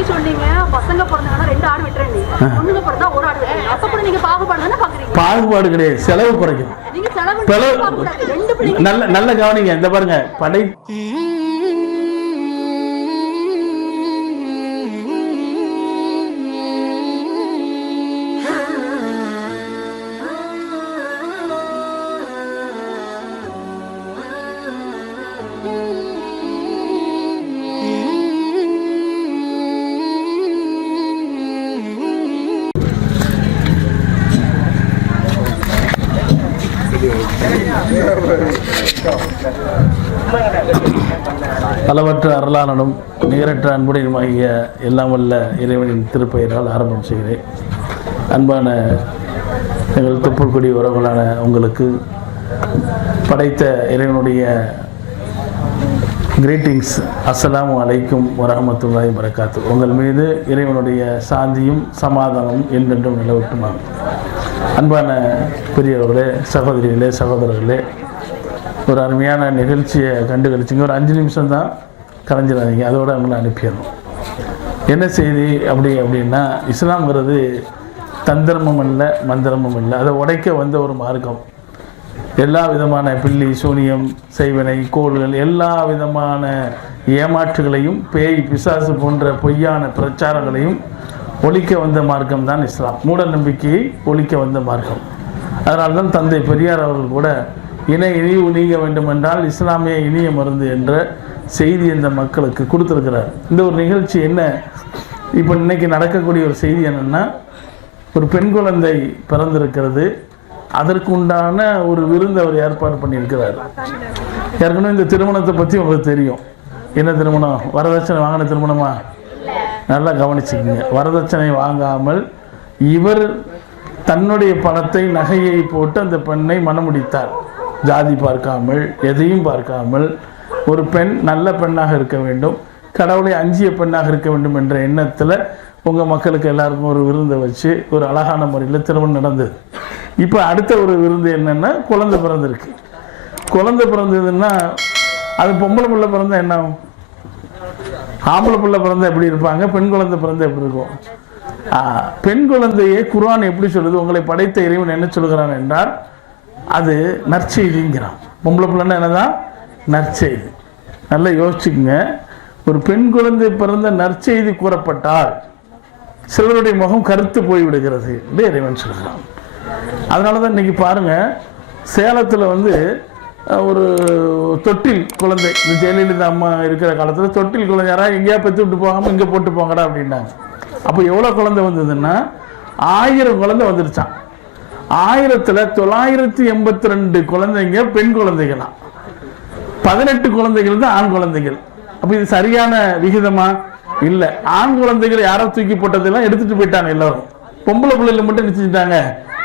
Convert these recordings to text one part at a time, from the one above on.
நீங்க சொன்னீங்க பசங்க பிறந்தாங்கன்னா 2 ஆடு வெட்டுறீங்க, பொண்ணுங்க பிறந்தா 1 ஆடு வெட்டுறீங்க. அப்ப கூட நீங்க பாகுபாடு தானே பாக்குறீங்க? பாகுபாடு கிடையாது, செலவு குறைக்கும். நீங்க செலவு நல்ல கவனிங்க. இந்த பாருங்க, படை அளவற்ற அருளாளனும் நிகரற்ற அன்புடையுமாகிய எல்லாம் வல்ல இறைவனின் திருப்பெயரால் ஆரம்பம் செய்கிறேன். அன்பான எங்கள் தொப்புள்குடி உறவுகளான உங்களுக்கு படைத்த இறைவனுடைய கிரீட்டிங்ஸ். அஸ்ஸலாமு அலைக்கும் வரஹ்மத்துல்லாஹி வரகாத்து. உங்கள் மீது இறைவனுடைய சாந்தியும் சமாதானமும் என்றென்றும் நிலவட்டுமாகும். அன்பான பெரியவர்களே, சகோதரிகளே, சகோதரர்களே, ஒரு அருமையான நிகழ்ச்சியை கண்டுகளிச்சிங்க. ஒரு 5 நிமிஷம் தான், கலைஞ்சிடாதீங்க, அதோடு அவங்கள அனுப்பிடணும். என்ன செய்தி அப்படின்னா, இஸ்லாம்ங்கிறது தந்திரமும் இல்லை, மந்திரமும் இல்லை. அதை உடைக்க வந்த ஒரு மார்க்கம். எல்லா விதமான பில்லி சூனியம் செய்வனை கோள்கள் எல்லா விதமான ஏமாற்றுகளையும் பேய் பிசாசு போன்ற பொய்யான பிரச்சாரங்களையும் ஒழிக்க வந்த மார்க்கம் தான் இஸ்லாம். மூட நம்பிக்கையை ஒழிக்க வந்த மார்க்கம். அதனால்தான் தந்தை பெரியார் அவர்கள் கூட இனிவு நீங்க வேண்டும் என்றால் இஸ்லாமிய இனிய மருந்து என்ற செய்தி இந்த மக்களுக்கு கொடுத்துருக்கிறார். இந்த ஒரு நிகழ்ச்சி என்ன, இப்போ இன்னைக்கு நடக்கக்கூடிய ஒரு செய்தி என்னென்னா, ஒரு பெண் குழந்தை பிறந்திருக்கிறது. அதற்கு உண்டான ஒரு விருந்து அவர் ஏற்பாடு பண்ணியிருக்கிறார். ஏற்கனவே இந்த திருமணத்தை பற்றி உங்களுக்கு தெரியும். என்ன திருமணம்? வரதட்சணை வாங்கின திருமணமா? நல்லா கவனிச்சுக்கோங்க. வரதட்சணை வாங்காமல் இவர் தன்னுடைய பணத்தை நகையை போட்டு அந்த பெண்ணை மணமுடித்தார். ஜாதி பார்க்காமல், எதையும் பார்க்காமல், ஒரு பெண் நல்ல பெண்ணாக இருக்க வேண்டும், கடவுளை அஞ்சிய பெண்ணாக இருக்க வேண்டும் என்ற எண்ணத்தில் உங்கள் மக்களுக்கு எல்லாருக்கும் ஒரு விருந்தை வச்சு ஒரு அழகான முறையில் திருமணம் நடந்தது. இப்போ அடுத்த ஒரு விருந்து என்னென்னா, குழந்தை பிறந்திருக்கு. குழந்தை பிறந்ததுன்னா அது பொம்பளை பிள்ளை பிறந்தா என்ன ஆகும்? ஆம்பளை பிள்ளை பிறந்தா எப்படி இருப்பாங்க, பெண் குழந்தை பிறந்தா எப்படி இருக்கும்? பெண் குழந்தையை குர்ஆன் எப்படி சொல்லுது? உங்களை படைத்த இறைவன் என்ன சொல்கிறான் என்றால், அது நற்செய்திங்கிறான். பொம்பளை பிள்ளைன்னா என்னதான்? நற்செய்தி. நல்லா யோசிச்சுக்குங்க. ஒரு பெண் குழந்தை பிறந்த நற்செய்தி கூறப்பட்டால் சிலருடைய முகம் கருத்து போய்விடுகிறது என்று இறைவன் சொல்கிறான். அதனால தான் இன்றைக்கி பாருங்கள், சேலத்தில் ஒரு தொட்டில் குழந்தை, இந்த ஜெயலலிதா அம்மா இருக்கிற காலத்தில் தொட்டில் குழந்தை யாராவது எங்கேயா பெற்று விட்டு போகாமல் இங்கே போட்டு போங்கடா அப்படின்னாங்க. அப்போ எவ்வளோ குழந்தை வந்ததுன்னா 1000 குழந்தை வந்துருச்சான். 1000ல் 982 குழந்தைங்க பெண் குழந்தைகளாம், 18 குழந்தைகள் தான் ஆண் குழந்தைகள். அப்போ இது சரியான விகிதமா? இல்லை. ஆண் குழந்தைகள் யாரோ தூக்கி போட்டதெல்லாம் எடுத்துட்டு போயிட்டாங்க எல்லாரும். பொம்பளை பிள்ளைகளை மட்டும் நினைச்சுட்டாங்க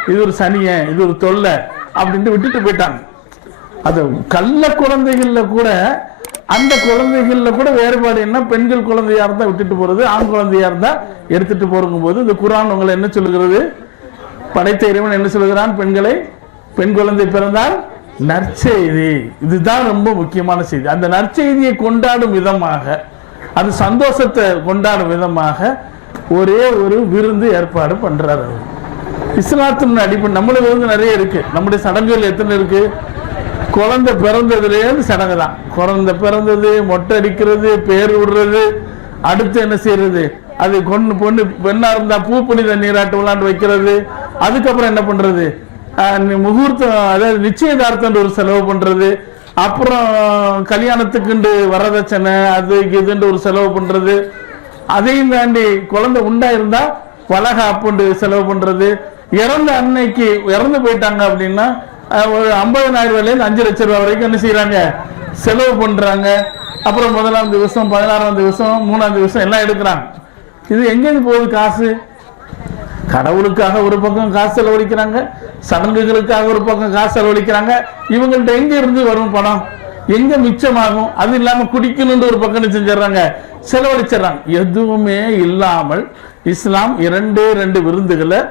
இது ஒரு சனிய, இது ஒரு தொல்லை அப்படின்ட்டு விட்டுட்டு போயிட்டாங்க. அது கள்ள குழந்தைகள்ல கூட, அந்த குழந்தைகள்ல கூட வேறுபாடு என்ன, பெண்கள் குழந்தையா இருந்தா விட்டுட்டு போறது, ஆண் குழந்தையா இருந்தா எடுத்துட்டு போறங்கும் போது இந்த குர்ஆன் உங்களை என்ன சொல்லுகிறது? படைத்த இறைவன் என்ன சொல்லுகிறான்? பெண் குழந்தை பிறந்தால் நற்செய்தி. இதுதான் ரொம்ப முக்கியமான செய்தி. அந்த நற்செய்தியை கொண்டாடும் விதமாக, அது சந்தோஷத்தை கொண்டாடும் விதமாக ஒரே ஒரு விருந்து ஏற்பாடு பண்றாரு. இஸ்லாத்தின் அடிப்படை நம்மள விருந்து நிறைய இருக்கு. நம்முடைய சடங்குகள் எத்தனை இருக்கு? குழந்தை பிறந்ததுலேருந்து சடங்கு தான். குழந்தை பிறந்தது, மொட்டை அடிக்கிறது, பேர் விடுறது, அடுத்து என்ன செய்யறது, அது பொண்ணு பெண்ணா இருந்தா பூ புனித நீராட்டு விளாண்டு வைக்கிறது, அதுக்கப்புறம் என்ன பண்றது, முகூர்த்தம் அதாவது நிச்சயதார்த்தம் ஒரு செலவு பண்றது, அப்புறம் கல்யாணத்துக்குண்டு வரதட்சணை அது இதுன்னு ஒரு செலவு பண்றது, அதையும் தாண்டி குழந்தை உண்டாயிருந்தா வளகாப்புண்டு செலவு பண்றது, இறந்த அன்னைக்கு இறந்து போயிட்டாங்க அப்படின்னா ஒரு 50,000 ரூபாயிலேருந்து 5 லட்சம் ரூபாய் வரைக்கும் என்ன செய்யறாங்க, செலவு பண்றாங்க. அப்புறம் 1ஆம் திவசம், 16ஆம் திவசம், 3ஆம் திவசம் எல்லாம் எடுக்கிறாங்க. இது எங்கேருந்து போகுது காசு? கடவுளுக்காக ஒரு பக்கம் காசு செலவழிக்கிறாங்க, சடங்குகளுக்காக ஒரு பக்கம் காசு செலவழிக்கிறாங்க. இவங்கள்ட்ட எங்க இருந்து வரும் பணம்? எங்க மிச்சமாகும்? அது இல்லாம குடிக்கணும்னு ஒரு பக்கம் செஞ்சிடறாங்க, செலவழிச்சிடறாங்க. எதுவுமே இல்லாமல் இஸ்லாம் 2 விருந்துகளை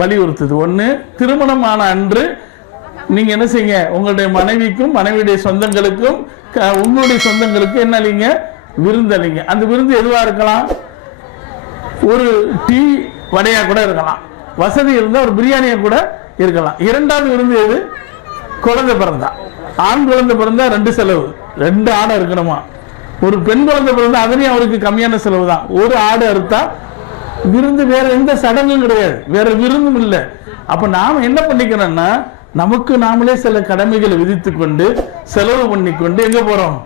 வலியுறுத்துது. ஒன்று, திருமணமான அன்று நீங்க என்ன செய்யுங்க, உங்களுடைய மனைவிக்கும் மனைவியுடைய சொந்தங்களுக்கும் உங்களுடைய சொந்தங்களுக்கும் என்ன இல்லைங்க, விருந்தளிங்க. அந்த விருந்து எதுவா இருக்கலாம்? ஒரு டீ வடையா கூட இருக்கலாம், வசதி இருந்தால் ஒரு பிரியாணியா கூட இருக்கலாம். இரண்டாவது விருந்து எது? குழந்தை பிறந்தா. ஆண் குழந்தை பிறந்தா 2 செலவு, 2 ஆடை இருக்கணுமா. ஒரு பெண் குழந்தை பிறந்தா அதுலயும் அவருக்கு கம்மியான செலவு தான். ஒரு ஆடு அறுத்தா விருந்து. வேற எந்த சடங்கும் கிடையாது, வேற விருந்தும் இல்லை. அப்ப நாம என்ன பண்ணிக்கிறோம்னா, நமக்கு நாமளே சில கடமைகளை விதித்து கொண்டு செலவு பண்ணி கொண்டு எங்க போறோம்?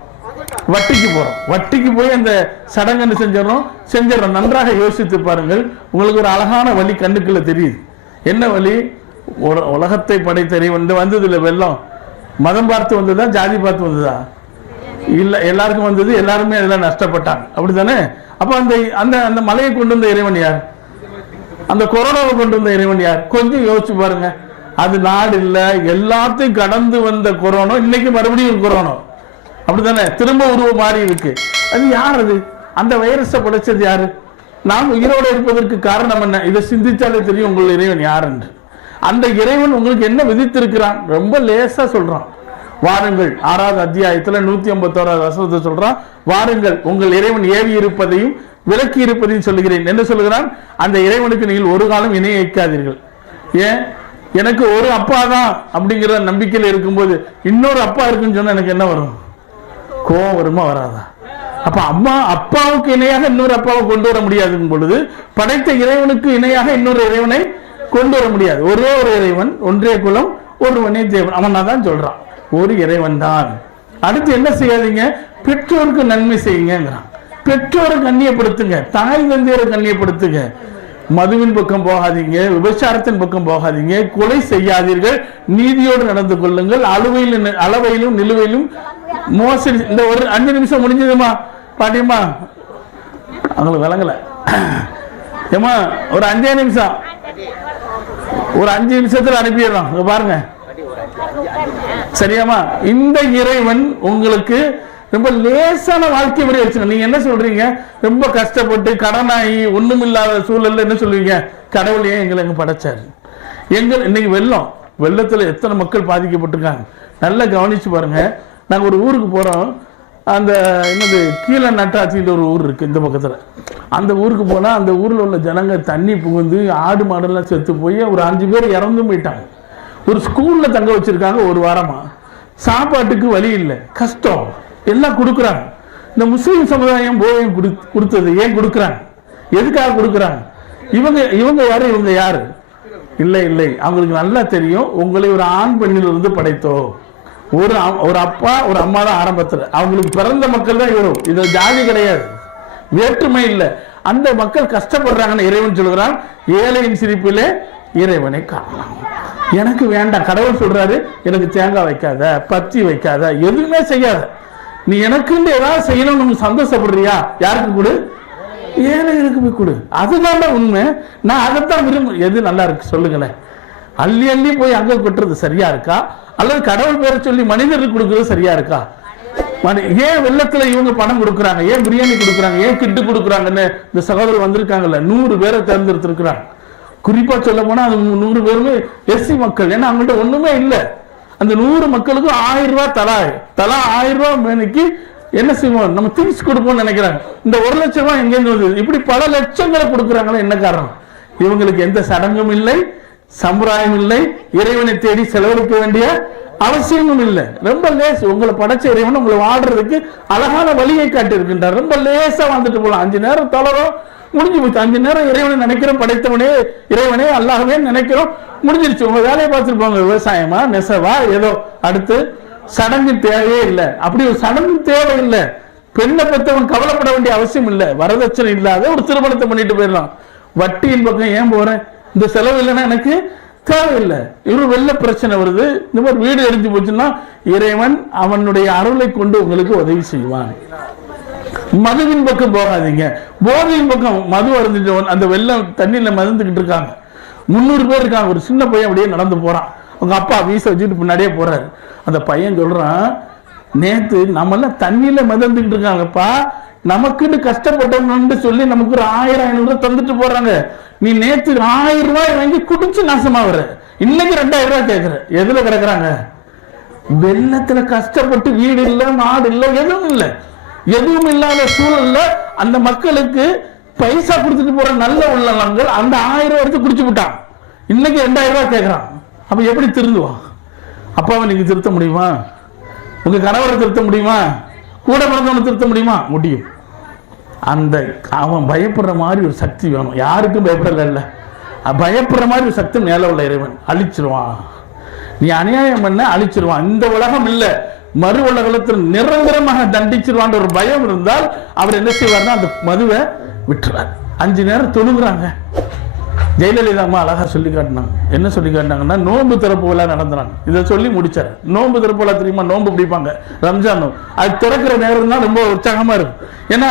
வட்டிக்கு போறோம். வட்டிக்கு போய் அந்த சடங்கு செஞ்சிடறோம். நன்றாக யோசித்து பாருங்கள். உங்களுக்கு ஒரு அழகான வழி கண்ணுக்குள்ள தெரியுது. என்ன வழி? உலகத்தை படைத்த இறைவன் வந்தது இல்லை. வெள்ளம் மதம் பார்த்து வந்ததா, ஜாதி பார்த்து வந்ததா? இல்ல, எல்லாருக்கும் வந்தது. எல்லாருமே அதெல்லாம் நஷ்டப்பட்டாங்க, அப்படித்தானே? அப்ப அந்த அந்த அந்த மலையை கொண்டு வந்த இறைவன் யார்? அந்த கொரோனாவை கொண்டு வந்த இறைவன் யார்? கொஞ்சம் யோசிச்சு பாருங்க. அது நாடு இல்ல, எல்லாத்தையும் கடந்து வந்த கொரோனா இன்னைக்கு மறுபடியும் கொரோனா, அப்படித்தானே? திரும்ப உருவம் மாறி இருக்கு. அது யார்? அது அந்த வைரஸை படைச்சது யாரு? நாம் உயிரோடு இருப்பதற்கு காரணம் என்ன? இதை சிந்திச்சாலே தெரியும் உங்கள் இறைவன் யார் என்று. அந்த இறைவன் உங்களுக்கு என்ன விதித்திருக்கிறான்? ரொம்ப லேசா சொல்றான். வாருங்கள், 6வது அத்தியாயத்துல 151வது வசனத்தை சொல்றான். வாருங்கள், உங்கள் இறைவன் ஏவி இருப்பதையும் விலக்கி இருப்பதையும் சொல்லுகிறேன். என்ன சொல்லுகிறான்? அந்த இறைவனுக்கு நீங்கள் ஒரு காலம் இணை வைக்காதீர்கள். ஏன்? எனக்கு ஒரு அப்பா தான் அப்படிங்கிற நம்பிக்கையில் இருக்கும்போது இன்னொரு அப்பா இருக்குன்னு சொன்னா எனக்கு என்ன வரும்? கோபம் வருமா, வராதா? அப்ப அப்பாவுக்கு இணையாக இன்னொரு அப்பாவை கொண்டு வர முடியாதுங்க பொழுது, படைத்த இறைவனுக்கு இணையாக இன்னொரு இறைவனை கொண்டு வர முடியாது. ஒரே ஒரு இறைவன், ஒன்றே குலம், ஒருவனே தேவன். அவன் தான் சொல்றான், ஒரு இறைவன் தான். அடுத்து என்ன செய்யாதீங்க? பெற்றோருக்கு நன்மை செய்யுங்கிறான். பெற்றோரை கண்ணியப்படுத்துங்க, தாய் தந்தையரை கண்ணியப்படுத்துங்க. மதுவின் பக்கம் போகாதீங்க, விபச்சாரத்தின் பக்கம் போகாதீங்க, கொலை செய்யாதீர்கள், நீதியோடு நடந்து கொள்ளுங்கள், அளவையிலும் நிலுவையிலும் மோசடி. இந்த ஒரு 5 நிமிஷம் முடிஞ்சதுமா பாட்டியம்மா? அவங்களுக்கு விளங்கல ஏமா? ஒரு 5 நிமிஷம், ஒரு 5 நிமிஷத்துல அனுப்பிடுறோம். பாருங்க, சரியாமா? இந்த இறைவன் உங்களுக்கு ரொம்ப லேசான வாழ்க்கை முறை வச்சுங்க. நீங்க என்ன சொல்றீங்க? ரொம்ப கஷ்டப்பட்டு கடனாகி ஒண்ணுமில்லாத சூழல்ல என்ன சொல்லுவீங்க? கடவுள் ஏன் எங்களை எங்க படைச்சாரு? இன்னைக்கு வெள்ளத்துல எத்தனை மக்கள் பாதிக்கப்பட்டிருக்காங்க. நல்லா கவனிச்சு பாருங்க. நாங்க ஒரு ஊருக்கு போறோம். அந்த என்னது கீழே நட்டாச்சின்ற ஒரு ஊர் இருக்கு இந்த பக்கத்துல. அந்த ஊருக்கு போனா அந்த ஊர்ல உள்ள ஜனங்க தண்ணி புகுந்து ஆடு மாடெல்லாம் செத்து போய் ஒரு 5 பேர் இறந்து போயிட்டாங்க. ஒரு ஸ்கூல்ல தங்க வச்சிருக்காங்க. ஒரு வாரமா சாப்பாட்டுக்கு வழி இல்லை, கஷ்டம். எல்லாம் கொடுக்குறாங்க. இந்த முஸ்லீம் சமுதாயம் போதையும் கொடுத்தது ஏன் கொடுக்குறாங்க? எதுக்காக கொடுக்குறாங்க? இவங்க யாரு? இவங்க யாரு? இல்லை, அவங்களுக்கு நல்லா தெரியும், உங்களை ஒரு ஆண் பெண்ணிலிருந்து படைத்தோம். ஒரு அப்பா ஒரு அம்மா தான் ஆரம்பத்தில். அவங்களுக்கு பிறந்த மக்கள் தான் இவரும். இது ஜாதி கிடையாது, வேற்றுமை இல்லை. அந்த மக்கள் கஷ்டப்படுறாங்கன்னு இறைவன் சொல்கிறான். ஏழையின் சிரிப்பிலே இறைவனை காணலாம். எனக்கு வேண்டாம். கடவுள் சொல்றாரு, எனக்கு தேங்காய் வைக்காத, பத்தி வைக்காத, எதுவுமே செய்யாத. நீ எனக்குன்னு ஏதாவது செய்யணும்னு சந்தோஷப்படுறியா? யாருக்கு கொடு? ஏழைகளுக்கு போய் கொடு. அதுதான் உண்மை. நான் அதைத்தான் விரும்ப. எது நல்லா இருக்கு சொல்லுங்களேன். அள்ளி அள்ளி போய் அங்க கொட்டுறது சரியா இருக்கா, அல்லது கடவுள் பேரை சொல்லி மனிதருக்கு கொடுக்கறது சரியா இருக்கா? ஏன் வெள்ளத்துல இவங்க பணம் கொடுக்குறாங்க? ஏன் பிரியாணி கொடுக்குறாங்க? ஏன் கிட்டு கொடுக்குறாங்கன்னு இந்த சகோதரர் வந்திருக்காங்கல்ல, 100 பேரை தேர்ந்தெடுத்திருக்கிறாங்க. குறிப்பா சொல்ல போனா அது 100 பேருமே எஸ்சி மக்கள். ஏன்னா அவங்கள்ட்ட ஒண்ணுமே இல்லை. அந்த 100 மக்களுக்கும் 1000 ரூபாய் தலா 1000 ரூபாய் மேனிக்கு என்ன செய்வோம்? நம்ம திங்ஸ் கொடுப்போம்னு நினைக்கிறாங்க. இந்த 1 லட்சம் ரூபாய் எங்கேருந்து வந்து இப்படி பல லட்சங்களை கொடுக்குறாங்களா? என்ன காரணம்? இவங்களுக்கு எந்த சடங்கும் இல்லை, சம்பிரதாயம் இல்லை, இறைவனை தேடி செலவழிக்க வேண்டிய அவசியமும் இல்லை. ரொம்ப லேஸ். உங்களை படைச்ச இறைவன் உங்களை வாழ்றதுக்கு அழகான வழியை காட்டி இருக்கின்றார். ரொம்ப லேசா வந்துட்டு போகலாம். 5 நேரம் தொழறோம், முடிஞ்சு போச்சு. 5 நேரம் இறைவனை நினைக்கிறோம், படைத்தவனே இறைவனே அல்லாஹ்வே நினைக்கிறோம், முடிஞ்சிருச்சு. உங்க வேலையை பார்த்துட்டு போங்க. விவசாயமா நெசவா ஏதோ. அடுத்து சடங்கு தேவையே இல்லை. அப்படி ஒரு சடங்கு தேவை இல்லை. பெண்ணை பெற்றவன் கவலைப்பட வேண்டிய அவசியம் இல்லை. வரதட்சணை இல்லாத ஒரு திருமணத்தை பண்ணிட்டு போயிடலாம். வட்டியின் பக்கம் ஏன் போறேன்? இந்த செலவு இல்லைன்னா எனக்கு தேவையில்லை. இவரு வெள்ள பிரச்சனை வருது, இந்த மாதிரி வீடு எரிஞ்சு போச்சுன்னா இறைவன் அவனுடைய அருளை கொண்டு உங்களுக்கு உதவி செய்வான். மதுவின் பக்கம் போகாதீங்க. போதையின் பக்கம் மது அருந்துட்டு அந்த வெள்ளம் தண்ணியில மறந்துகிட்டு இருக்காங்க. 300 பேர் இருக்காங்க. ஒரு சின்ன பையன் அப்படியே நடந்து போறான். உங்க அப்பா வீச வச்சுட்டு பின்னாடியே போறாரு. அந்த பையன் சொல்றான், நேத்து நம்மெல்லாம் தண்ணியில மிதந்துகிட்டு இருக்காங்கப்பா, நமக்குன்னு கஷ்டப்பட்டவங்க சொல்லி நமக்கு ஒரு 1000-500 தந்துட்டு போறாங்க. நீ நேத்து 1000 ரூபாய் வாங்கி குடிச்சு நாசமா வர, இன்னைக்கு 2000 ரூபாய் கேட்கிற. எதுல கிடக்குறாங்க? வெள்ளத்துல கஷ்டப்பட்டு வீடு இல்லை, நாடு இல்லை, எதுவும் இல்லை. எதுவும் இல்லாத சூழல்ல அந்த மக்களுக்கு பைசா கொடுத்துட்டு போற நல்ல உள்ளவங்கள் அந்த 1000 எடுத்து குடிச்சு விட்டான், இன்னைக்கு 2000 ரூபாய் கேட்கறான். அப்ப எப்படி திருந்துவான்? அப்பாவை நீங்க திருத்த முடியுமா? உங்க கணவரை திருத்த முடியுமா? கூட பிறந்தவனை திருத்த முடியுமா? முடியும். அந்த அவன் பயப்படுற மாதிரி ஒரு சக்தி வேணும். யாருக்கும் பயப்படல, பயப்படுற மாதிரி ஒரு சக்தி மேல உள்ள இறைவன் அழிச்சிருவான். நீ அநியாயம் பண்ண அழிச்சிருவான். இந்த உலகம் இல்ல, மறு உலகத்தில் நிரந்தரமாக தண்டிச்சிருவான் ஒரு பயம் இருந்தால் அவர் என்ன செய்வார்னா அந்த மதுவை விட்டுறார். 5 நேரம் தொழுகிறாங்க. ஜெயலலிதா அம்மா அழகா சொல்லி காட்டினாங்க. என்ன சொல்லி காட்டினாங்கன்னா, நோன்பு திறப்பு விழா நடந்துறாங்க. இதை சொல்லி முடிச்சார். நோன்பு திறப்பு விழா தெரியுமா? நோன்பு பிடிப்பாங்க, ரம்ஜான். அது திறக்கிற நேரம் தான் ரொம்ப உற்சாகமா இருக்கும். ஏன்னா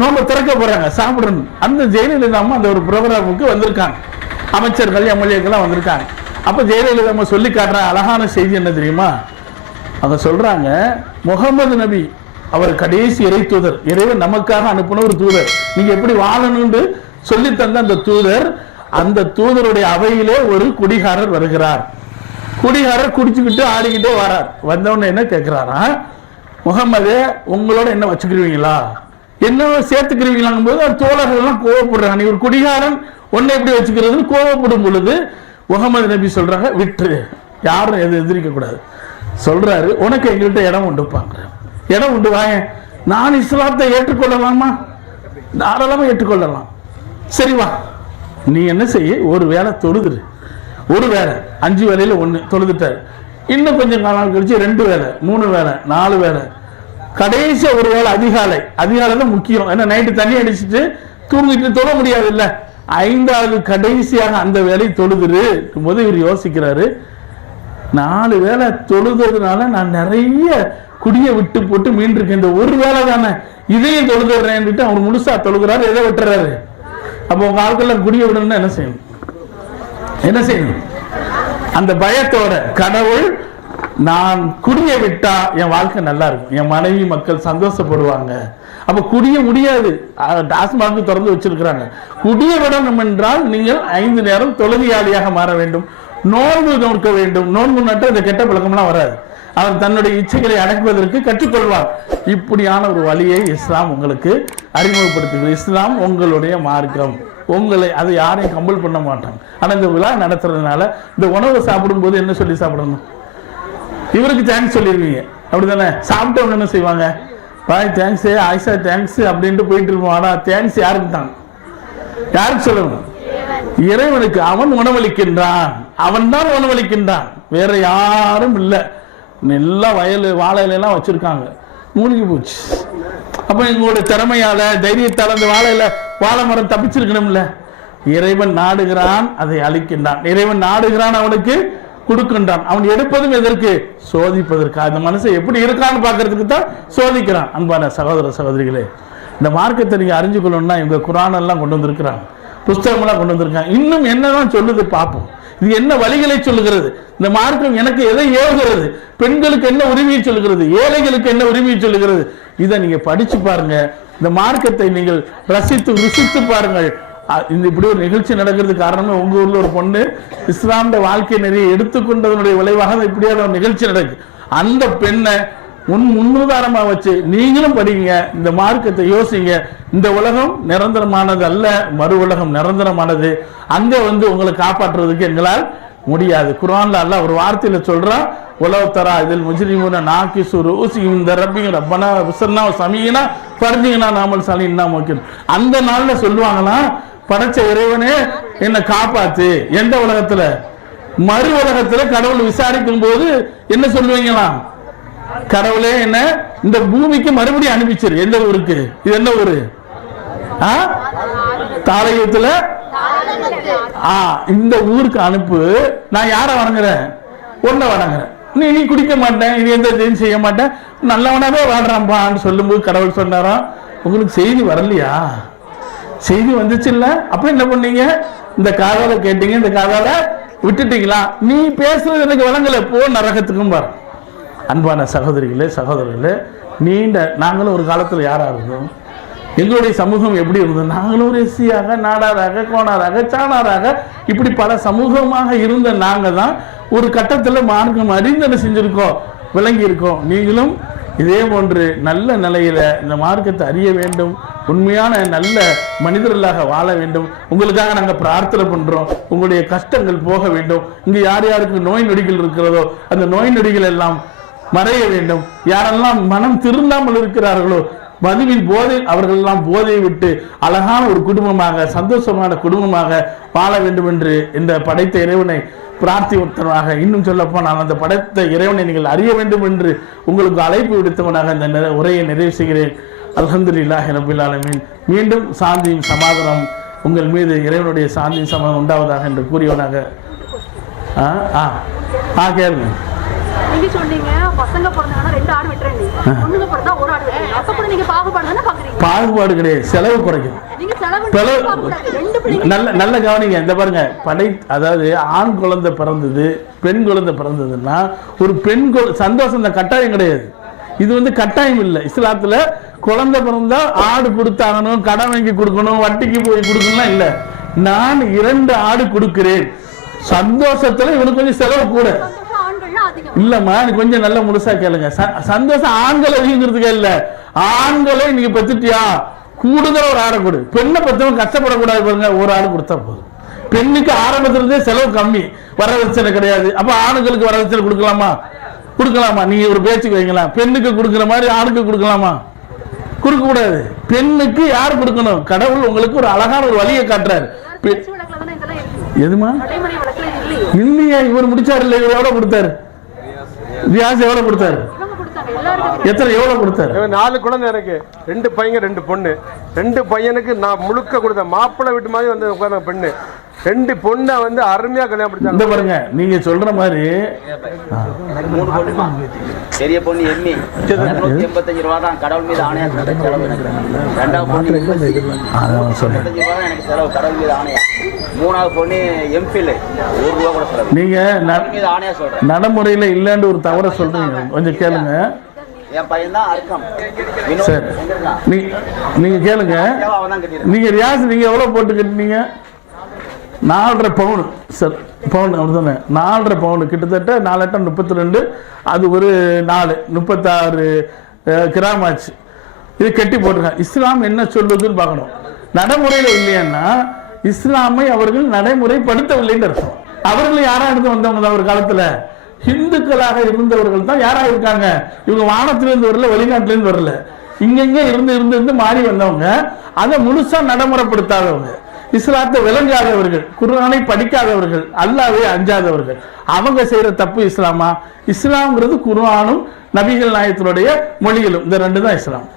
நோன்பு திறக்க போறாங்க, சாப்பிடணும். அந்த ஜெயலலிதா அம்மா அந்த ஒரு ப்ரோக்ராமுக்கு வந்திருக்காங்க. அமைச்சர்கள் எம்எல்ஏக்கெல்லாம் வந்திருக்காங்க. அப்ப ஜெயலலிதா அம்மா சொல்லி காட்டுற அழகான செய்தி என்ன தெரியுமா? அவங்க சொல்றாங்க, முகமது நபி அவர் கடைசி இறை தூதர், இறைவன் நமக்காக அனுப்பின ஒரு தூதர். நீங்க எப்படி வாழணும்னு சொல்லி தந்த அந்த தூதர், அந்த தூதருடைய அவையிலே ஒரு குடிகாரர் வருகிறார். குடிகாரர் குடிச்சுக்கிட்டு ஆடிக்கிட்டே வரார். வந்தவொடனே என்ன கேட்கிறாரா, முகமதே உங்களோட என்ன வச்சுக்கிருவீங்களா, என்ன சேர்த்துக்கிறீங்களாங்கும் போது அவர் தோழர்கள் எல்லாம் கோவப்படுறாங்க. நீ ஒரு குடிகாரன் ஒன்னை எப்படி வச்சுக்கிறது கோவப்படும் பொழுது முகமது நபி சொல்றாங்க, விட்டுரு, யாரும் எது எதிர்க்க கூடாது. சொல்றாரு, உனக்கு எங்கள்கிட்ட இடம் உண்டுப்பாங்க. இடம் உண்டு வாங்க, நான் இஸ்லாத்தை ஏற்றுக்கொள்ளலாமா? தாராளமா ஏற்றுக்கொள்ளலாம். சரி வா, நீ என்ன செய்ய, ஒரு வேளை தொழுதுரு. ஒரு வேளை 5 வேளையில 1 தொழுதுட்டாரு. இன்னும் கொஞ்சம் காலம் கழிச்சு 2 வேளை, 3 வேளை, 4 வேளை, கடைசியா ஒரு வேளை அதிகாலை. அதிகாலை தான் முக்கியம். ஏன்னா நைட்டு தண்ணி அடிச்சுட்டு தூங்கிட்டு தொழ முடியாது இல்ல. 5வது கடைசியாக அந்த வேலை தொழுதுரு போது இவர் யோசிக்கிறாரு, 4 வேளை தொழுதுறதுனால நான் நிறைய குடிய விட்டு போட்டு மீன் இருக்கேன், இந்த ஒரு வேளை தானே இதையும் தொழுதுறேன். அவர் முழுசா தொழுகிறாரு, எதை விட்டுறாரு? அப்போ உங்க ஆட்கள் குடிய விடணும்னா என்ன செய்யணும்? என்ன செய்யணும்? அந்த பயத்தோட, கடவுள் நான் குடிய விட்டா என் வாழ்க்கை நல்லா இருக்கும், என் மனைவி மக்கள் சந்தோஷப்படுவாங்க. அப்ப குடிய முடியாது, டாஸ்மாக் திறந்து வச்சிருக்கிறாங்க. குடிய விடணும் என்றால் நீங்கள் 5 நேரம் தொழுகையாளியாக மாற வேண்டும், நோன்பு நோக்க வேண்டும். நோன்பு நட்டு இந்த கெட்ட பழக்கம்லாம் வராது. அவன் தன்னுடைய இச்சைகளை அடக்குவதற்கு கற்றுக்கொள்வார். இப்படியான ஒரு வழியை இஸ்லாம் உங்களுக்கு அறிமுகப்படுத்துகிறது. இஸ்லாம் உங்களுடைய மார்க்கம், உங்களை அதை யாரையும் கம்பல் பண்ண மாட்டாங்க. ஆனா இந்த விழா நடத்துறதுனால இந்த உணவு சாப்பிடும் போது என்ன சொல்லி சாப்பிடணும்? இவருக்கு தேங்க்ஸ் சொல்லிருவீங்க, அப்படித்தானே? சாப்பிட்டவங்க என்ன செய்வாங்க? பாய் தேங்க்ஸ், ஆயிஷா தேங்க்ஸ் அப்படின்ட்டு போயிட்டு இருப்போம். ஆனா தேங்க்ஸ் யாருக்கு தான்? யாருக்கு சொல்லணும்? இறைவனுக்கு. அவன் உணவளிக்கின்றான், அவன் தான் உணவளிக்கின்றான், வேற யாரும் இல்லை. நல்லா வயல் வாழையிலாம் வச்சிருக்காங்க, மூழ்கி போச்சு. அப்ப எங்களுடைய திறமையால தைரியத்தால அந்த வாழை மரம் தப்பிச்சிருக்கணும்ல. இறைவன் நாடுகிறான், அதை அழிக்கின்றான். இறைவன் நாடுகிறான், அவனுக்கு கொடுக்கின்றான். அவன் எடுப்பதும் எதற்கு? சோதிப்பதற்கு. அந்த மனுஷன் எப்படி இருக்கான்னு பாக்குறதுக்கு தான் சோதிக்கிறான். அன்பான சகோதர சகோதரிகளே, இந்த மார்க்கத்தை நீங்க அறிஞ்சு கொள்ளணும்னா இவங்க குர்ஆன் எல்லாம் கொண்டு வந்திருக்கிறாங்க, புஸ்தகம் எல்லாம் கொண்டு வந்திருக்காங்க. இன்னும் என்னதான் சொல்லுது பார்ப்போம். இது என்ன வழிகளை சொல்லுகிறது? இந்த மார்க்கம் எனக்கு எதை ஏவுகிறது? பெண்களுக்கு என்ன உரிமையை சொல்லுகிறது? ஏழைகளுக்கு என்ன உரிமையை சொல்லுகிறது? இதை நீங்க படிச்சு பாருங்க. இந்த மார்க்கத்தை நீங்கள் ருசித்து பாருங்கள். இந்த இப்படி ஒரு நிகழ்ச்சி நடக்கிறது காரணமே உங்க ஊர்ல ஒரு பொண்ணு இஸ்லாமிய வாழ்க்கை நெறியை எடுத்துக்கொண்டதனுடைய விளைவாக இப்படியான ஒரு நிகழ்ச்சி நடக்கு. அந்த பெண்ணை முன்னுதாரணமா வச்சு நீங்களும் படிங்க, இந்த மார்க்கத்தை யோசிங்க. இந்த உலகம் நிரந்தரமானது அல்ல, மறு உலகம் நிரந்தரமானது. அங்க உங்களை காப்பாற்றுவதற்கு எங்களால் முடியாது. குர்ஆன்ல அல்லாஹ் ஒரு வார்த்தையில சொல்றான், உலகத்தரா இதில் முஜ்ரிமூன நாகிசு ரூஸிஹிம் இந்த ரப்பிங்க ரப்பனா வஸன்னா சமீனா ஃபர்ஜினா நாமல் சலீனா மோக்கின். அந்த நாள்ல சொல்லுவாங்களாம், படைச்ச இறைவனே என்ன காப்பாத்து. எந்த உலகத்துல? மறு உலகத்துல கடவுள் விசாரிக்கும் போது என்ன சொல்லுவீங்களாம்? கடவுளே என்ன இந்த பூமிக்கு மறுபடியும் அனுப்பிச்சிரு. எந்த ஊருக்கு? இது என்ன ஊரு? தாளையத்துல இந்த ஊருக்கு அனுப்பு. நான் யார வணங்குறேன்? ஒன்ன வணங்குறேன். நீ குடிக்க மாட்டேன், இது எந்த இதையும் செய்ய மாட்டேன், நல்லவனாவே வாழ்றான்பான்னு சொல்லும் போது கடவுள் சொன்னாராம், உங்களுக்கு செய்தி வரலையா? செய்தி வந்துச்சு இல்ல? அப்ப என்ன பண்ணீங்க? இந்த காதால கேட்டீங்க, இந்த காதால விட்டுட்டீங்களா? நீ பேசுறது எனக்கு வழங்கல, போ நரகத்துக்கும் பாரு. அன்பான சகோதரிகளே சகோதரர்களே, நாங்களும் ஒரு காலத்தில் யாரா இருந்தோம்? எங்களுடைய சமூகம் எப்படி இருந்தது? நாங்களும் ஒரு எஸ்சியாக, நாடாராக, கோணாராக, சாணாராக, இப்படி பல சமூகமாக இருந்த நாங்க தான் ஒரு கட்டத்தில் மார்க்கம் அறிந்தன செஞ்சிருக்கோம், விளங்கி இருக்கோம். நீங்களும் இதே போன்று நல்ல நிலையில இந்த மார்க்கத்தை அறிய வேண்டும், உண்மையான நல்ல மனிதர்களாக வாழ வேண்டும். உங்களுக்காக நாங்கள் பிரார்த்தனை பண்றோம். உங்களுடைய கஷ்டங்கள் போக வேண்டும். இங்கு யார் யாருக்கு நோய் நொடிகள் இருக்கிறதோ அந்த நோய் நொடிகள் எல்லாம் மறைய வேண்டும். யாரெல்லாம் மனம் திருந்தாமல் இருக்கிறார்களோ மதுவின் போதை அவர்கள் எல்லாம் போதையை விட்டு அழகான ஒரு குடும்பமாக சந்தோஷமான குடும்பமாக வாழ வேண்டும் என்று இந்த படைத்த இறைவனை பிரார்த்தித்தவனாக, இன்னும் சொல்லப்போனால் அந்த படைத்த இறைவனை நீங்கள் அறிய வேண்டும் என்று உங்களுக்கு அழைப்பு விடுத்தவனாக இந்த உரையை நிறைவு செய்கிறேன். அல்ஹம்துலில்லாஹி ரப்பில் ஆலமீன். மீண்டும் சாந்தியும் சமாதானம் உங்கள் மீது இறைவனுடைய சாந்தியும் சமாதானம் உண்டாவதாக என்று கூறியவனாக கேளுங்க. நீங்க சொன்னீங்க பசங்க பிறந்தாங்கன்னா 2 ஆடு விட்டுறேன், பொண்ணுங்க பிறந்தா 1 ஆடு விட்டுறேன். அப்ப கூட நீங்க பாகுபாடுதானே பாக்குறீங்க? பாகுபாடு கிடையாது, செலவு குறைக்கும். நீங்க செலவு நல்ல கவனிங்க. இந்த பாருங்க, அதாவது ஆண் குழந்தை பிறந்தது பெண் குழந்தை பிறந்ததுன்னா ஒரு பெண் சந்தோஷம், இந்த கட்டாயம் கிடையாது. இது வந்து கட்டாயம் இல்லை. இஸ்லாத்துல குழந்தை பிறந்தா ஆடு கொடுத்தாகணும், கடன் வாங்கி கொடுக்கணும், வட்டிக்கு போய் கொடுக்கணும் இல்லை. நான் 2 ஆடு கொடுக்கிறேன், சந்தோஷத்துல இவனுக்கு கொஞ்சம் செலவு கூட இல்லம்மா. நீ கொஞ்சம் நல்ல முழுசா கேளுங்க. சந்தோஷம் ஆண்கள் அதிகங்கிறதுக்கே இல்ல, ஆண்களை நீங்க பெற்றுட்டியா கூடுதல் ஒரு ஆடை கொடு. பெண்ணை பத்தவங்க கஷ்டப்படக்கூடாது பாருங்க, ஒரு ஆடு கொடுத்தா போதும். பெண்ணுக்கு ஆரம்பத்திலிருந்தே செலவு கம்மி, வரதட்சணை கிடையாது. அப்ப ஆணுகளுக்கு வரதட்சணை கொடுக்கலாமா? நீங்க ஒரு பேச்சுக்கு வைக்கலாம். பெண்ணுக்கு கொடுக்குற மாதிரி ஆணுக்கு கொடுக்கலாமா? கொடுக்க கூடாது. பெண்ணுக்கு யார் கொடுக்கணும்? கடவுள் உங்களுக்கு ஒரு அழகான ஒரு வழியை காட்டுறாரு. எதுமா இல்லையா? இவர் முடிச்சாரு இல்ல, இவர் எவ்வளவு கொடுத்தாரு? வியாஸ் எவ்வளவு கொடுத்தாரு? எவ்வளவு கொடுத்தாரு? 4 குழந்தை எனக்கு, 2 பையங்க 2 பொண்ணு. 2 பையனுக்கு நான் முழுக்க கொடுத்தேன். மாப்பிள்ளை வீட்டு மாதிரி வந்து உட்கார்ந்த பெண்ணு. 2 பொண்ணை வந்து அருமையா கல்யாணம் படிச்சாங்க. பாருங்க, நீங்க சொல்ற மாதிரி பெரிய பொண்ணு எம்மி 185 ரூபா தான் கடவுள் மீது ஆணையா செலவு. ரெண்டாவது பொண்ணு 185 ரூபா தான் எனக்கு செலவு கடவுள் மீது ஆணையா. மூணாவது பொண்ணு எம்பில் 1 ரூபா கூட செலவு. நீங்க மீது ஆணையா சொல்றேன். நடைமுறையில இல்லன்னு ஒரு தவற சொல்றீங்க, கொஞ்சம் கேளுங்க. என் பையன் தான் அர்க்கம். சரி, நீங்க கேளுங்க. நீங்க ரியாஸ் நீங்க எவ்வளவு போட்டு கட்டினீங்க? 4.5 பவுன். சார் பவுன் அப்படிதானே? 4.5 பவுன், கிட்டத்தட்ட 4 32. அது ஒரு 4 36 கிராம் ஆச்சு. இது கட்டி போட்டிருக்காங்க. இஸ்லாம் என்ன சொல்லுதுன்னு பார்க்கணும். நடைமுறையில் இல்லைன்னா இஸ்லாமை அவர்கள் நடைமுறைப்படுத்தவில்லைன்னு அர்த்தம். அவர்கள் யாரா இருந்து வந்தவங்க தான் ஒரு காலத்துல ஹிந்துக்களாக இருந்தவர்கள் தான் யாரா இருக்காங்க. இவங்க வானத்திலிருந்து வரல, வெளிநாட்டிலிருந்து வரல, இங்கெங்க இருந்து மாறி வந்தவங்க. அதை முழுசா நடைமுறைப்படுத்தாதவங்க, இஸ்லாத்தை விளங்காதவர்கள், குர்ஆனை படிக்காதவர்கள், அல்லாஹ்வை அஞ்சாதவர்கள். அவங்க செய்யற தப்பு இஸ்லாமா? இஸ்லாம்ங்கிறது குர்ஆனும் நபிகள் நாயகத்தினுடைய மொழிகளும், இந்த 2 தான் இஸ்லாம்.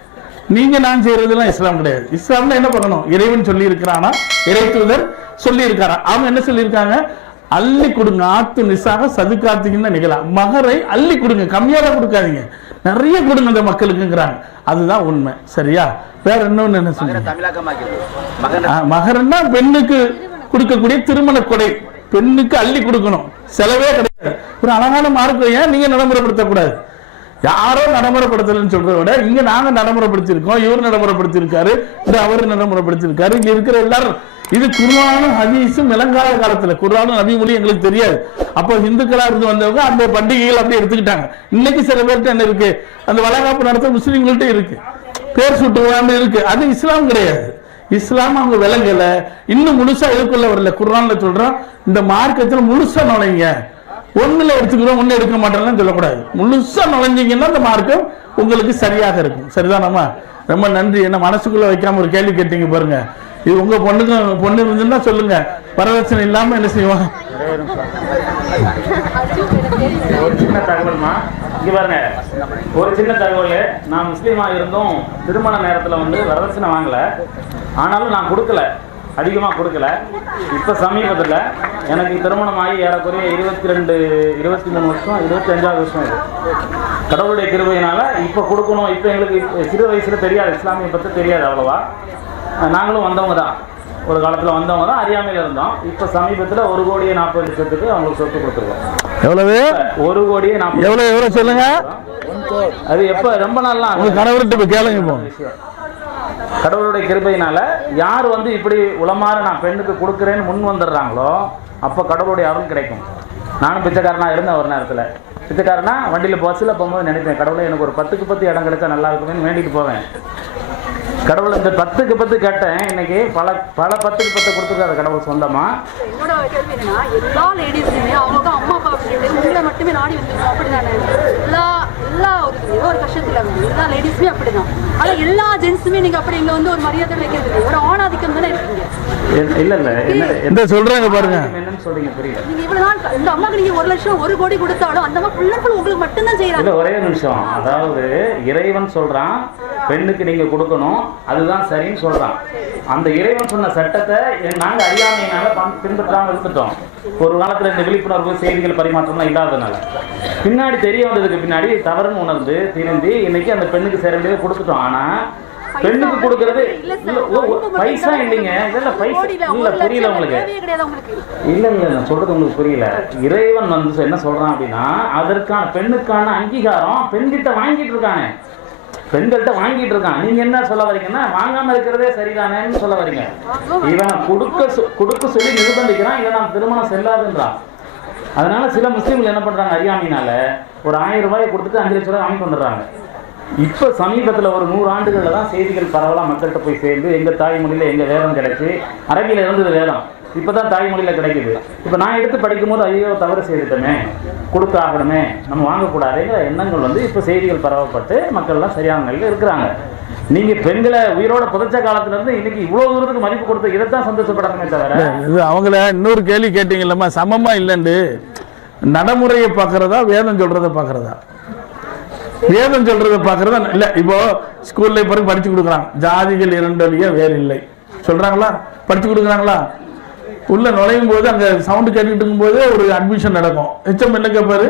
நீங்க நான் செய்யறதுலாம் இஸ்லாம் கிடையாது. இஸ்லாம்ல என்ன பண்ணணும்? இறைவன் சொல்லி இருக்கிறானா, இறை தூதர் சொல்லி இருக்காரா? அவங்க என்ன சொல்லி இருக்காங்க? அள்ளி கொடுங்க, ஆத்து நிசாக சதுக்காத்தீங்கன்னா நிகழா. மகரை அள்ளி கொடுங்க, கம்மியாக கொடுக்காதீங்க, நிறைய கொடுங்க அந்த மக்களுக்குங்கிறாங்க. அதுதான் உண்மை. சரியா? வேற இன்னொன்னு என்ன சொல்லுங்க? மகரன்னா பெண்ணுக்கு கொடுக்கக்கூடிய திருமண கொடை. பெண்ணுக்கு அள்ளி கொடுக்கணும், செலவே கிடையாது. ஒரு அழகான மார்க்கம் ஏன் நீங்க நடைமுறைப்படுத்தக்கூடாது? யாரோ நடைமுறைப்படுத்தலன்னு சொல்றத விட இங்க நாங்க நடைமுறைப்படுத்திருக்கோம், இவர் நடைமுறைப்படுத்திருக்காரு, அவர் நடைமுறைப்படுத்திருக்காரு. இங்க இருக்கிற எல்லாரும் இது குர்ஆனும் ஹதீஸும் விளங்காத காலத்துல, குர்ஆனும் நபி மொழி எங்களுக்கு தெரியாது. அப்போ இந்துக்களா இருந்து வந்தவங்க அந்த பண்டிகைகள் அப்படி எடுத்துக்கிட்டாங்க. இன்னைக்கு சில பேர்கிட்ட என்ன இருக்கு? அந்த வளகாப்பு நடத்த முஸ்லீம்கள்ட்ட இருக்கு, பேர் சுட்டுவாங்க இருக்கு. அது இஸ்லாம் கிடையாது. இஸ்லாம் அவங்க விளங்கல, இன்னும் முழுசா எதுக்குள்ள வரல. குர்ஆன்ல சொல்றோம், இந்த மார்க்கத்துல முழுசா நுழைங்க. ஒண்ணுல எடுத்துக்கிறோம், ஒண்ணு எடுக்க மாட்டோம்னு சொல்லக்கூடாது. முழுசா நுழைஞ்சிங்கன்னா அந்த மார்க்கம் உங்களுக்கு சரியாக இருக்கும். சரிதானம்மா? ரொம்ப நன்றி. என்ன மனசுக்குள்ள வைக்காம ஒரு கேள்வி கேட்டீங்க பாருங்க. இது உங்க பொண்ணு இருந்துன்னா சொல்லுங்க, வரதட்சணை இல்லாம என்ன செய்வாங்க? ஒரு சின்ன தகவல்மா, இங்க பாருங்க, ஒரு சின்ன தகவல். நான் முஸ்லீமா இருந்தும் திருமண நேரத்தில் வந்து வரதட்சணை வாங்கல, ஆனாலும் நான் கொடுக்கல, அதிகமாக கொடுக்கல. இப்போ சமீபத்தில் எனக்கு திருமணமாகி ஏறக்குறைய 23 வருஷம், 25வது வருஷம் இது. கடவுளுடைய கிருபையினால இப்போ கொடுக்கணும். இப்போ எங்களுக்கு சிறு வயசுல தெரியாது, இஸ்லாமிய பற்றி தெரியாது அவ்வளோவா. நாங்களும் வந்தவங்க தான், ஒரு காலத்தில் வந்தவங்க தான், அறியாமையில் இருந்தோம். இப்போ சமீபத்தில் 1,40,00,000 அவங்களுக்கு சொத்து கொடுத்துருக்கோம். எவ்வளவு? 1,40,00,000. எவ்வளவு சொல்லுங்க. அது எப்போ? ரொம்ப நாள்லாம் கடவுள்கிட்ட கேளுங்க. கடவுளுடைய கிருபையினால யார் வந்து இப்படி உளமாற நான் பெண்ணுக்கு கொடுக்குறேன்னு முன் வந்துடுறாங்களோ அப்போ கடவுளுடைய அருள் கிடைக்கும். நானும் பிச்சைக்காரனா இருந்தேன் ஒரு நேரத்தில். பிச்சைக்காரனா வண்டியில் பஸ்ஸில் போகும்போது நினைப்பேன், கடவுளை எனக்கு ஒரு 10க்கு 10 இடம் கிடைச்சா நல்லா இருக்குமேன்னு வேண்டிட்டு போவேன். கடவுள் இந்த 10க்கு 10 கேட்டேன். இன்னைக்கு பல 10க்கு 10 கொடுத்துருக்காரு கடவுள் சொந்தமா. என்னோட கேள்வி என்னன்னா, எல்லா லேடிஸுமே அவங்க அம்மா அப்பா உங்களை மட்டுமே நாடி வந்துருக்கோம் அப்படிதானே? எல்லா ஒரு கஷ்டத்துல எல்லா லேடிஸுமே அப்படிதான். ஆனா எல்லா ஜென்ஸுமே நீங்க அப்படி இங்க வந்து ஒரு மரியாதை வைக்கிறது ஒரு ஆணாதிக்கம் தானே இருக்கீங்க. இல்ல என்ன சொல்றாங்க பாருங்க. என்னன்னு சொல்றீங்க புரியல. நீங்க இவ்வளவு நாள் இந்த அம்மாக்கு நீங்க 1 லட்சம் 1 கோடி கொடுத்தாலும் அந்த அம்மா ஃபுல் உங்களுக்கு மட்டும்தான் செய்யறாங்க. இல்ல ஒரே நிமிஷம். அதாவது இறைவன் சொல்றான் பெண்ணுக்கு நீங்க கொடுக்கணும், அதுதான் சரின்னு சொல்றான். அந்த இறைவன் சொன்ன சட்டத்தை நாங்க அறியாமையினால பின்பற்றாம இருந்துட்டோம். ஒரு காலத்துல இந்த விழிப்புணர்வு செய்திகள் பரிமாற்றம்லாம் இல்லாதனால பின்னாடி தெரிய வந்ததுக்கு பின்னாடி தவறுன்னு உணர்ந்து திரும்பி இன்னைக்கு அந்த பெண்ணுக்கு சேரண்டியே கொடுத்துட்டோம். ஆனா பெண்ணுக்கு கொடுக்கறது பைசா இல்லைங்க. இதெல்லாம் பைசா இல்ல, புரியல உங்களுக்கு. இல்ல நான் சொல்றது உங்களுக்கு புரியல. இறைவன் வந்து என்ன சொல்றான் அப்படின்னா, அதற்கான பெண்ணுக்கான அங்கீகாரம் பெண்கிட்ட வாங்கிட்டு இருக்கானே, பெண்கள்கிட்ட வாங்கிட்டு இருக்கான். நீங்க என்ன சொல்ல வரீங்கன்னா, வாங்காம இருக்கிறதே சரிதானேன்னு சொல்ல வரீங்க. இவன் கொடுக்க சொல்லி நிர்பந்திக்கிறான், இவன் நான் திருமணம் செல்லாதுன்றான். அதனால சில முஸ்லீம்கள் என்ன பண்றாங்க, அறியாமையினால ஒரு 1000 ரூபாயை கொடுத்துட்டு 5 லட்சம் ரூபாய் வாங்கிட்டு வந்துடுறாங்க. இப்போ சமீபத்தில் ஒரு 100 ஆண்டுகளில் தான் செய்திகள் பரவலாக மக்கள்கிட்ட போய் சேர்ந்து எங்கள் தாய்மொழியில் எங்கள் வேதம் கிடைச்சி, அரபியில் இருந்தது வேதம், இப்போ தான் தாய்மொழியில் கிடைக்குது. இப்போ நான் எடுத்து படிக்கும்போது ஐயோ தவறு செய்துட்டோமே, கொடுத்து ஆகணுமே, நம்ம வாங்கக்கூடாதுங்கிற எண்ணங்கள் வந்து இப்போ செய்திகள் பரவப்பட்டு மக்கள்லாம் சரியான நிலையில் இருக்கிறாங்க. நீங்கள் பெண்களை உயிரோட புதைச்ச காலத்துலேருந்து இன்னைக்கு இவ்வளோ தூரத்துக்கு மதிப்பு கொடுத்து இதைத்தான் சந்தோஷப்படணுமே தவிர, இது அவங்கள இன்னொரு கேள்வி கேட்டீங்கல்லம்மா, சமமாக இல்லைன்னு நடைமுறையை பார்க்குறதா வேதம் சொல்கிறத பார்க்குறதா? வேதம் சொல்றதை பார்க்கறதா இல்ல. இப்போ ஸ்கூல்ல பிறகு படிச்சு கொடுக்குறாங்க, ஜாதிகள் 2 வழியா வேறு இல்லை சொல்றாங்களா, படிச்சு கொடுக்குறாங்களா? உள்ள நுழையும் போது அங்க சவுண்ட் கேட்டுக்கிட்டு இருக்கும் போது ஒரு அட்மிஷன் நடக்கும். எச்சம் என்ன கேட்பாரு,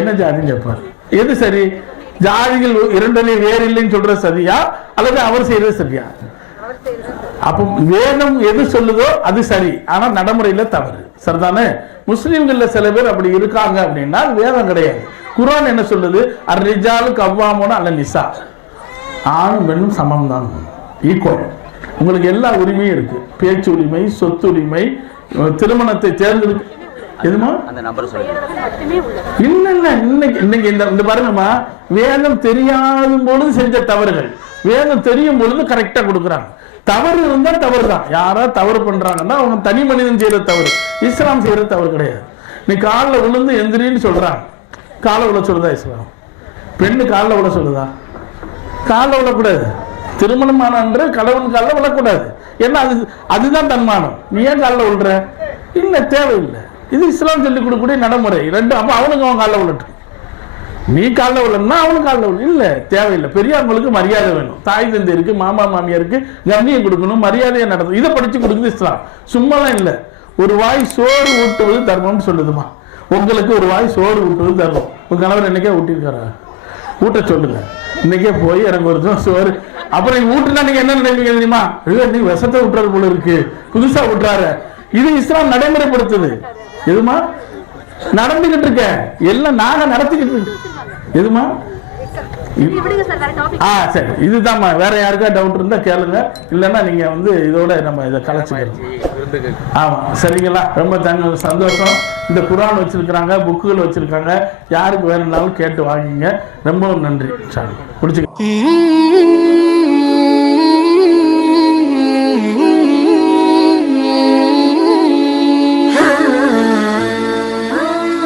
என்ன ஜாதின்னு கேட்பாரு. எது சரி? ஜாதிகள் 2 வழியா வேறு இல்லைன்னு சொல்ற சரியா அல்லது அவர் செய்யறது சரியா? அப்போ வேதம் எது சொல்லுதோ அது சரி, ஆனா நடைமுறையில தவறு. சரிதானே? முஸ்லீம்கள்ல சில பேர் அப்படி இருக்காங்க அப்படின்னா வேதம் கிடையாது. குர்ஆன் என்ன சொல்லுது? அர்ரிஜாலு கவ்வாமுன அல நிசா, ஆணும் பெண்ணும் சமம் தான், ஈக்குவல். உங்களுக்கு எல்லா உரிமையும் இருக்கு, பேச்சு உரிமை, சொத்து உரிமை, திருமணத்தை தேர்ந்தெடுக்க. எதுமா அந்த நம்பர் சொல்லுங்க. இல்ல இன்னைக்கு இந்த பாருங்கம்மா, வேதம் தெரியாத பொழுது செஞ்ச தவறுகள் வேதம் தெரியும் பொழுது கரெக்டா கொடுக்குறாங்க. தவறு இருந்தா தவறு தான். யாரா தவறு பண்றாங்கன்னா அவங்க தனி மனிதன் செய்யற தவறு, இஸ்லாம் செய்யற தவறு கிடையாது. நீ காலில் விழுந்து எந்திரின்னு சொல்றாங்க, காலை விழ சொல்லுதா இஸ்லாம்? பெண்ணு காலில் விழ சொல்லுதா? காலில் விழக்கூடாது. திருமணமான அன்று கடவுள் காலில் விழக்கூடாது. ஏன்னா அதுதான் தன்மானம். நீ ஏன் காலில் விழுற? இல்லை, தேவையில்லை. இது இஸ்லாம் சொல்லிக் கொடுக்கக்கூடிய நடைமுறை. 2 அப்போ அவனுக்கு அவன் காலில் விழட்டும். நீ காலில் விழணும்னா அவனுக்கு காலில் விழு. இல்லை, தேவையில்லை. பெரியவங்களுக்கு மரியாதை வேணும். தாய் தந்தையருக்கு, மாமா மாமியாருக்கு கண்ணியம் கொடுக்கணும், மரியாதையை நடத்தணும். இதை படிச்சு கொடுக்குது இஸ்லாம். சும்மாலாம் இல்லை. ஒரு வாய் சோறு ஊட்டுவது தர்மம்னு சொல்லுதுமா. உங்களுக்கு ஒரு வாய் சோறு ஊட்டுவது தர்மம். உங்க கணவர் என்னைக்கே ஊட்டிருக்காரா? ஊட்ட சொல்லுங்க. இன்னைக்கே போய் எனக்கு ஒரு சோறு. அப்புறம் நீங்க ஊட்டுனா நீங்க என்ன நினைப்பீங்க தெரியுமா? நீ விஷத்தை விட்டுறது போல இருக்கு, புதுசா விட்டுறாரு. இது இஸ்லாம் நடைமுறைப்படுத்துது. எதுமா நடந்துகிட்டு இருக்க எல்லாம் நாங்க நடத்திக்கிட்டு இருக்கோம். எதுமா? சரி, இதுதான்மா. வேற யாருக்கா டவுட் இருந்தா கேளுங்க, இல்லைன்னா நீங்க வந்து இதோட நம்ம இதை கலைச்சிக்கலாம். ஆமா, சரிங்களா? ரொம்ப சந்தோஷம். இந்த குர்ஆன் வச்சிருக்கிறாங்க, புக்குகள் வச்சிருக்காங்க, யாருக்கு வேணும்னாலும் கேட்டு வாங்கிங்க. ரொம்ப நன்றி. பிடிச்சிக்க.